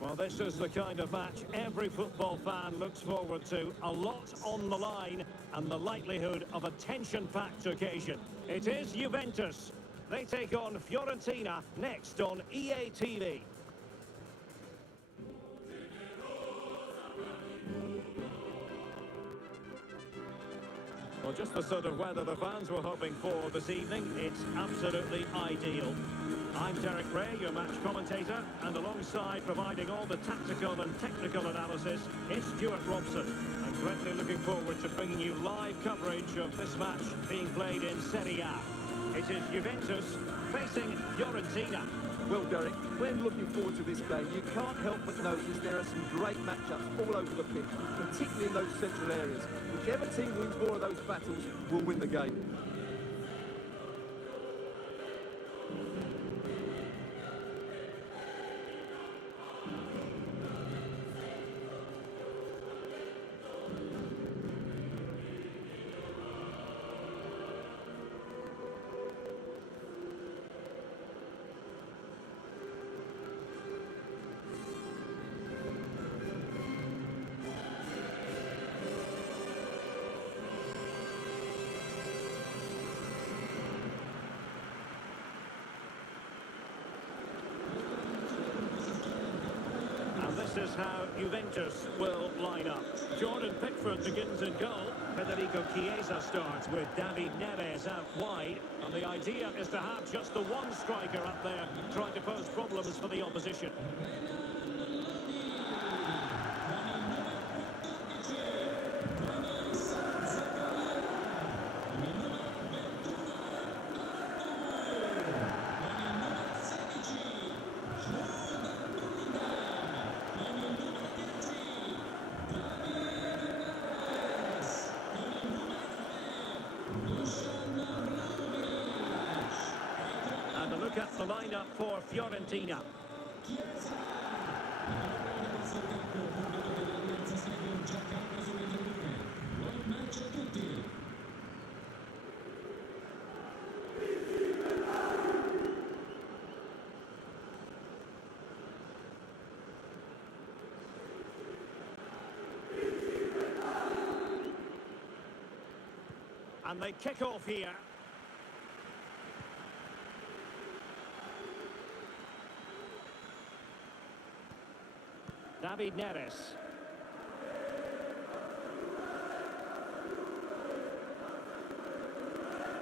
Well, this is the kind of match every football fan looks forward to. A lot on the line and the likelihood of a tension-packed occasion. It is Juventus. They take on Fiorentina next on EA TV. Well, just the sort of weather the fans were hoping for this evening. It's absolutely ideal. I'm Derek Ray, your match commentator, and alongside providing all the tactical and technical analysis, it's Stuart Robson. I'm greatly looking forward to bringing you live coverage of this match being played in Serie A. It is Juventus facing Fiorentina. Well, Derek, when looking forward to this game, you can't help but notice there are some great matchups all over the pitch, particularly in those central areas. Whichever team wins more of those battles will win the game. This is how Juventus will line up. Jordan Pickford begins in goal. Federico Chiesa starts with David Neres out wide. And the idea is to have just the one striker up there trying to pose problems for the opposition. And a look at the lineup for Fiorentina. And they kick off here. David Neres.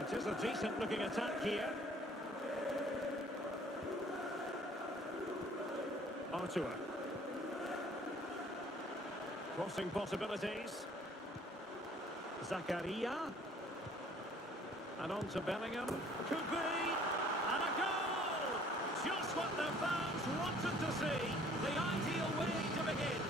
It is a decent looking attack here. Artur. Crossing possibilities. Zakaria. And on to Bellingham. Could be! And a goal! Just what the fans wanted to see. The ideal way to begin.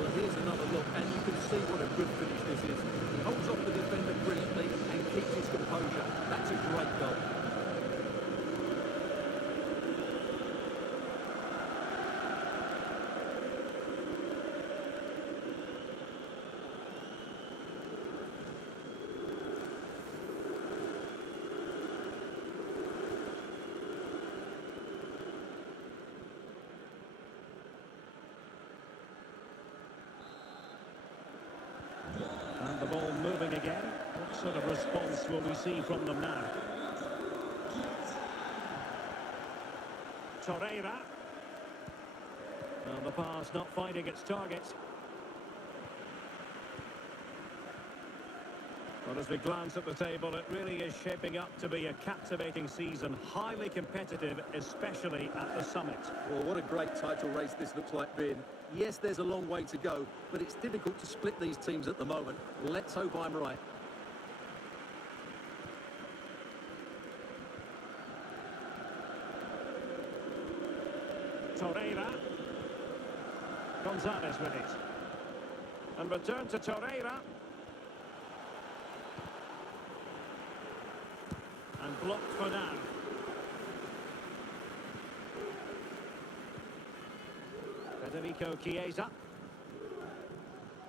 Well, here's another look, and you can see what a good finish this is. He holds off the defender brilliantly and keeps his composure. That's a great goal. And the ball moving again. What sort of response will we see from them now? Torreira. And the pass not finding its target. Well, as we glance at the table, it really is shaping up to be a captivating season, highly competitive, especially at the summit. Well, what a great title race this looks like being. Yes, there's a long way to go, but it's difficult to split these teams at the moment. Let's hope I'm right. Torreira. Gonzalez with it. And return to Torreira. And blocked for now. Federico Chiesa.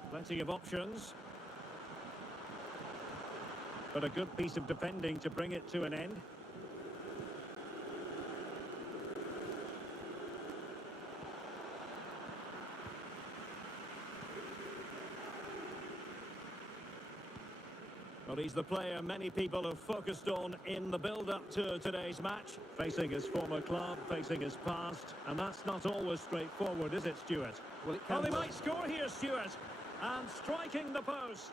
Plenty of options. But a good piece of defending to bring it to an end. Well, he's the player many people have focused on in the build-up to today's match. Facing his former club, facing his past. And that's not always straightforward, is it, Stuart? Well, it can Oh, they be. might score here, Stuart. And striking the post.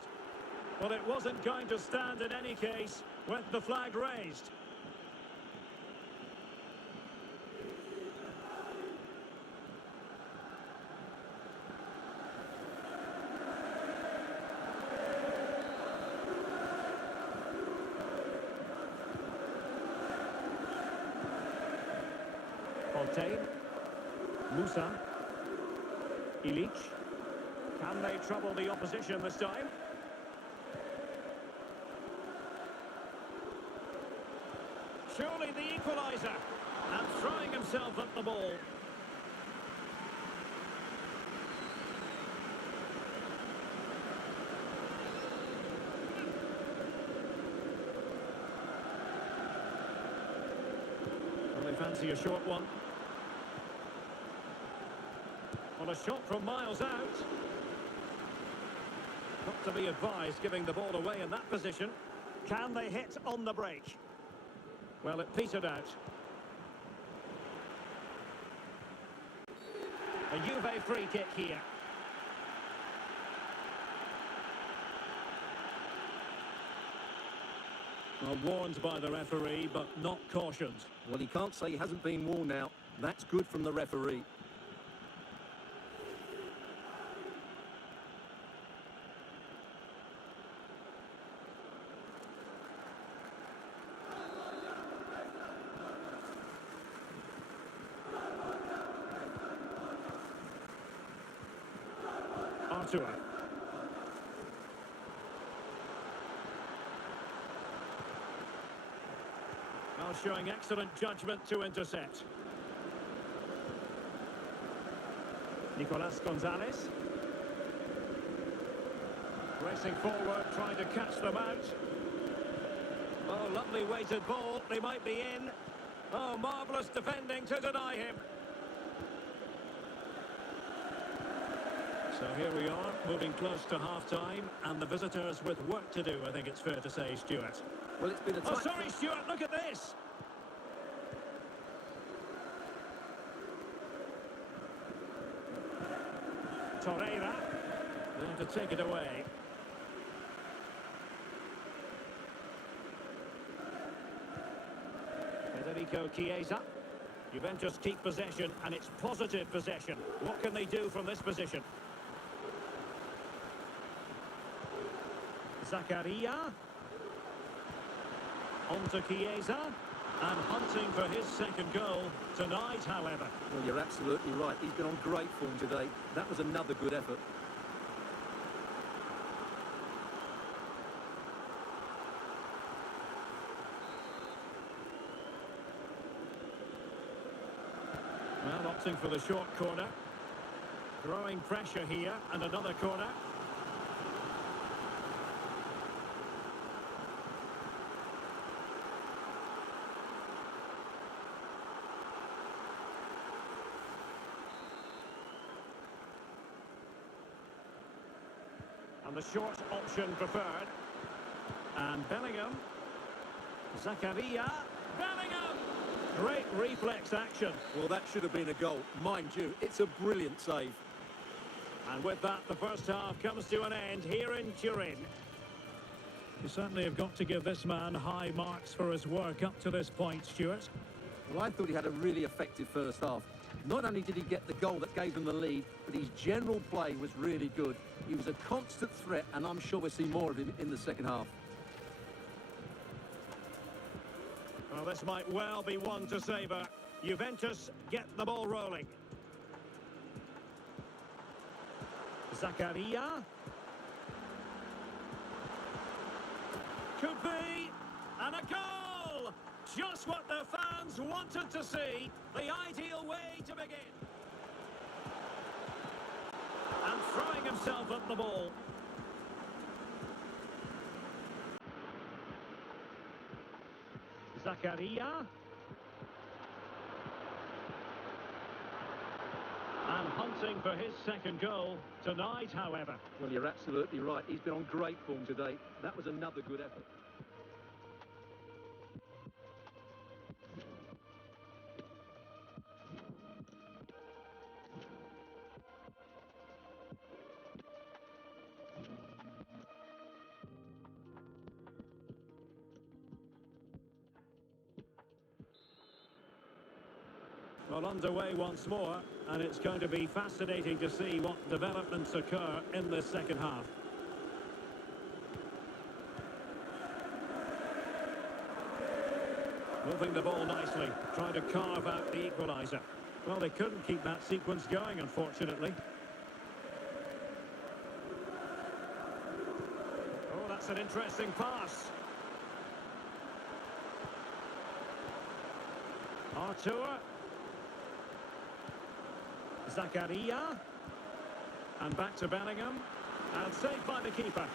Well, it wasn't going to stand in any case with the flag raised. Fontaine, Musa, Ilic. Can they trouble the opposition this time? Surely the equaliser, and throwing himself at the ball. Well, they fancy a short one. Well, a shot from miles out. Not to be advised giving the ball away in that position. Can they hit on the break? Well, it petered out. A Juve free kick here. Well, warned by the referee, but not cautioned. Well, he can't say he hasn't been warned now. That's good from the referee. Artur. Well, showing excellent judgment to intercept. Nicolas Gonzalez. Racing forward, trying to catch them out. Oh, lovely weighted ball. They might be in. Oh, marvellous defending to deny him. So here we are, moving close to half-time, and the visitors with work to do, I think it's fair to say, Stuart. Well, it's been a Oh, tight... sorry, Stuart, look at this! Torreira, there to take it away. Federico Chiesa. Juventus keep possession, and it's positive possession. What can they do from this position? Zakaria. On to Chiesa. And hunting for his second goal tonight, however. Well, you're absolutely right. He's been on great form today. That was another good effort. Well, opting for the short corner. Growing pressure here, and another corner. And the short option preferred. And Bellingham. Zakaria. Bellingham! Great reflex action. Well, that should have been a goal. Mind you, it's a brilliant save. And with that, the first half comes to an end here in Turin. You certainly have got to give this man high marks for his work up to this point, Stuart. Well, I thought he had a really effective first half. Not only did he get the goal that gave them the lead, but his general play was really good. He was a constant threat, and I'm sure we'll see more of him in the second half. Well, this might well be one to savour. Juventus get the ball rolling. Zakaria. Could be. And a goal! Just what the fans wanted to see. The ideal way to begin. And throwing himself at the ball. Zakaria. And hunting for his second goal tonight, however. Well, you're absolutely right. He's been on great form today. That was another good effort. Well, underway once more, and it's going to be fascinating to see what developments occur in this second half. Moving the ball nicely, trying to carve out the equaliser. Well, they couldn't keep that sequence going, unfortunately. Oh, that's an interesting pass. Artur. Zakaria. And back to Bellingham. And saved by the keeper.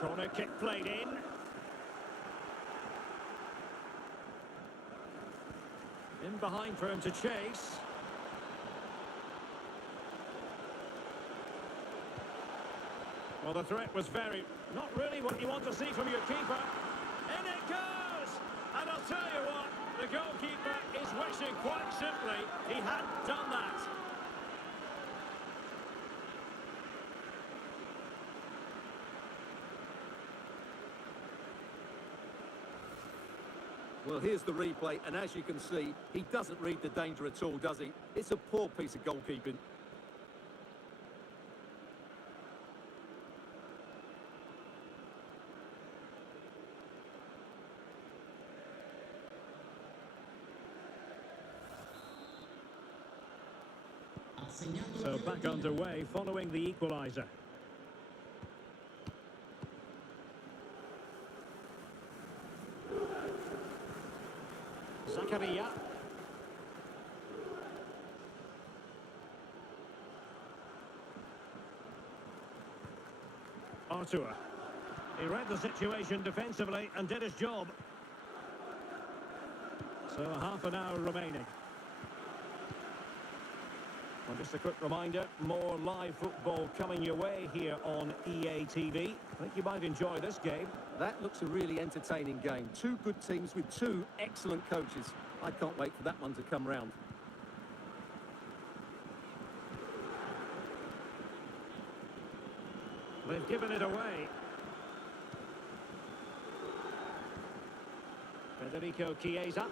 Corner kick played in. In behind for him to chase. Well, the threat was not really what you want to see from your keeper. In it goes! And I'll tell you what, the goalkeeper is wishing quite simply he hadn't done that. Well, here's the replay, and as you can see, he doesn't read the danger at all, does he? It's a poor piece of goalkeeping. So back underway following the equaliser. Zakaria. Artur. He read the situation defensively and did his job. So half an hour remaining. Well, just a quick reminder, more live football coming your way here on EA TV. I think you might enjoy this game. That looks a really entertaining game. Two good teams with two excellent coaches. I can't wait for that one to come round. They've given it away. Federico Chiesa.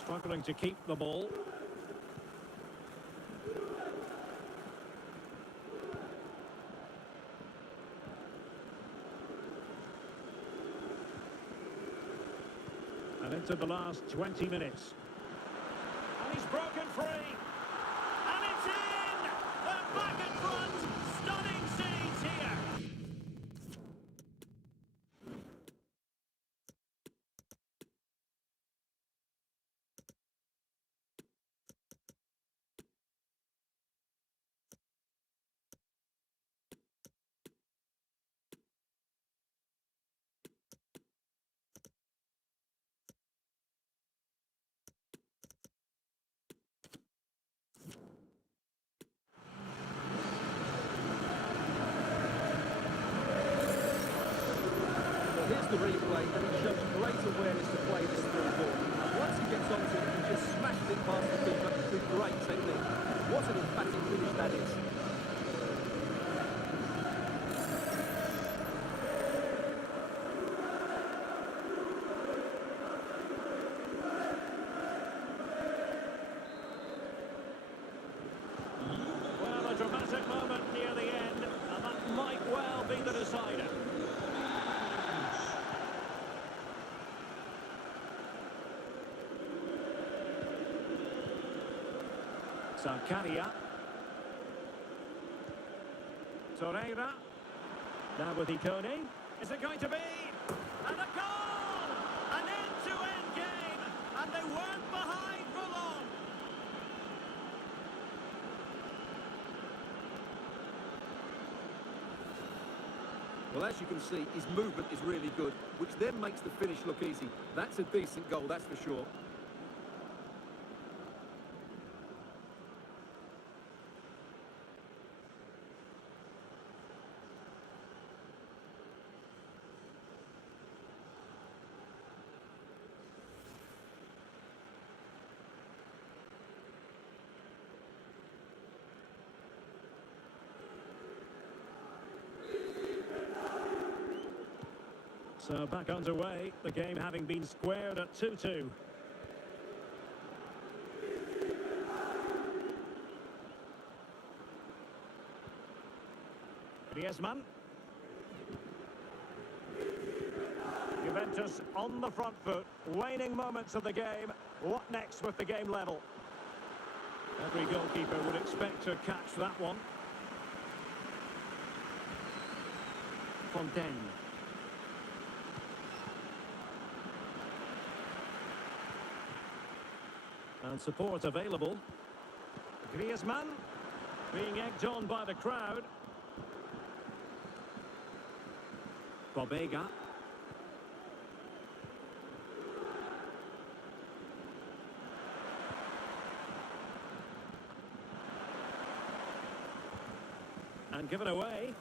Struggling to keep the ball. And into the last 20 minutes. And he's broken free. And it's in! They're back in front. Stunning scenes here. Here's the replay, and he shows great awareness to play this through ball. Once he gets onto it, he just smashes it past the keeper with great technique. What an emphatic finish that is. Well, a dramatic moment near the end, and that might well be the decider. Zakaria. Torreira. Now with Ikone. Is it going to be? And a goal! An end-to-end game! And they weren't behind for long! Well, as you can see, his movement is really good, which then makes the finish look easy. That's a decent goal, that's for sure. So back underway, the game having been squared at 2-2. Griezmann. Juventus on the front foot, waning moments of the game. What next with the game level? Every goalkeeper would expect to catch that one. Fontaine. And support available. Griezmann being egged on by the crowd. Bobega. And given away.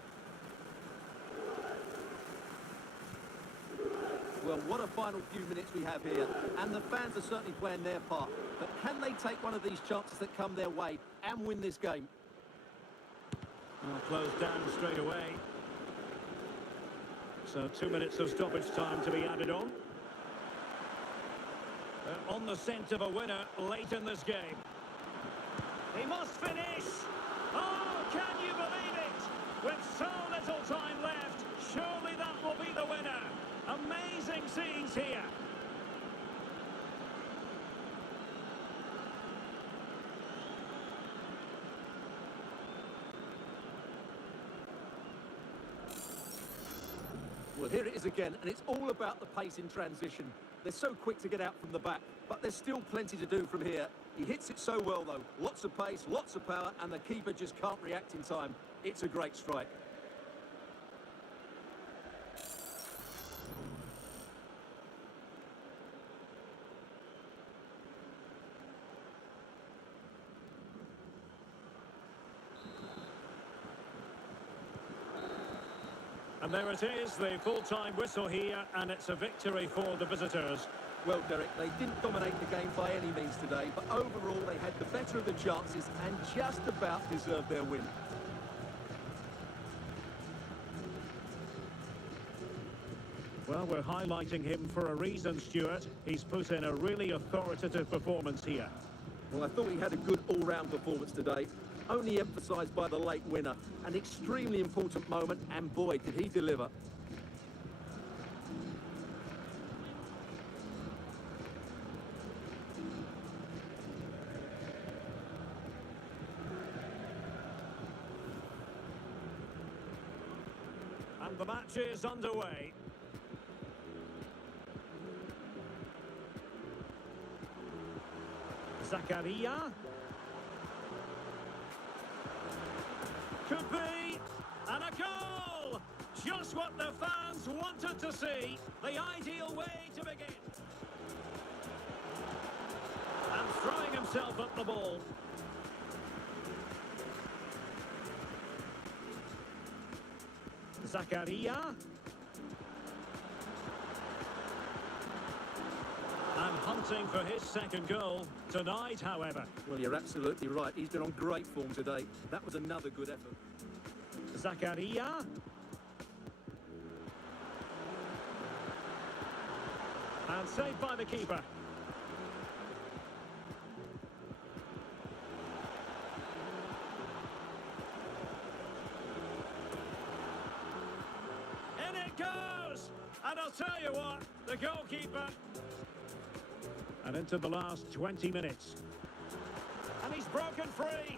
Well, what a final few minutes we have here. And the fans are certainly playing their part. But can they take one of these chances that come their way and win this game? Well, closed down straight away. So 2 minutes of stoppage time to be added on. On the scent of a winner late in this game. He must finish! Oh, can you believe it? With so little time left, surely that will be the winner. Amazing scenes here. Well, here it is again, and it's all about the pace in transition. They're so quick to get out from the back, but there's still plenty to do from here. He hits it so well, though. Lots of pace, lots of power, and the keeper just can't react in time. It's a great strike. And there it is, the full-time whistle here, and it's a victory for the visitors. Well, Derek, they didn't dominate the game by any means today, but overall they had the better of the chances and just about deserved their win. Well, we're highlighting him for a reason, Stuart. He's put in a really authoritative performance here. Well, I thought he had a good all-round performance today, only emphasised by the late winner. An extremely important moment, and boy, did he deliver. And the match is underway. Zakaria. Could be. And a goal! Just what the fans wanted to see. The ideal way to begin. And throwing himself at the ball. Zakaria. And hunting for his second goal. Tonight, however. Well, you're absolutely right. He's been on great form today. That was another good effort. Zakaria. And saved by the keeper. In it goes! And I'll tell you what, the goalkeeper. And into the last 20 minutes. And And he's broken free.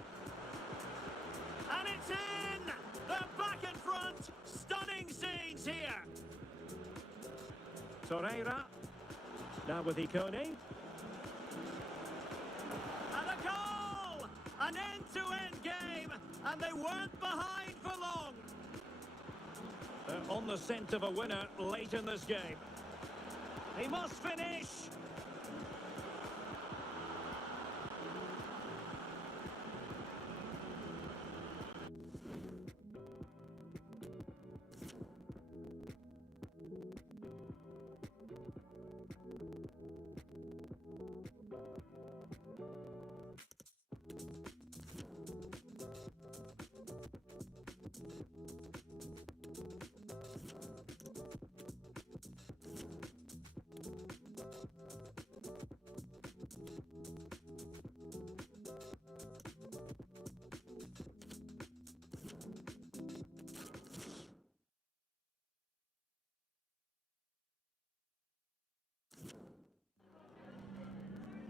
And it's in! They're back in front! Stunning scenes here! Torreira. Now with Ikone. And a goal! An end-to-end game, and they weren't behind for long. They're on the scent of a winner late in this game. He must finish!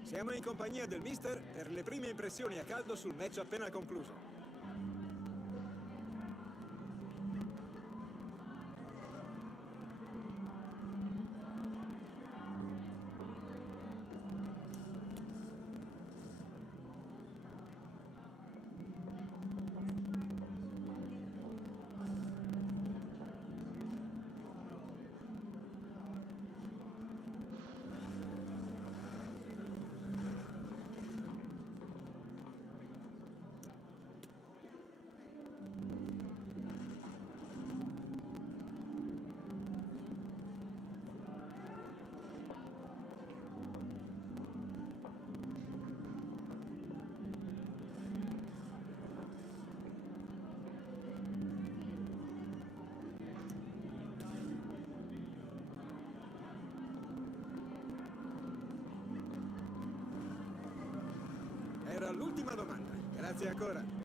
Siamo in compagnia del mister per le prime impressioni a caldo sul match appena concluso. Era l'ultima domanda. Grazie ancora.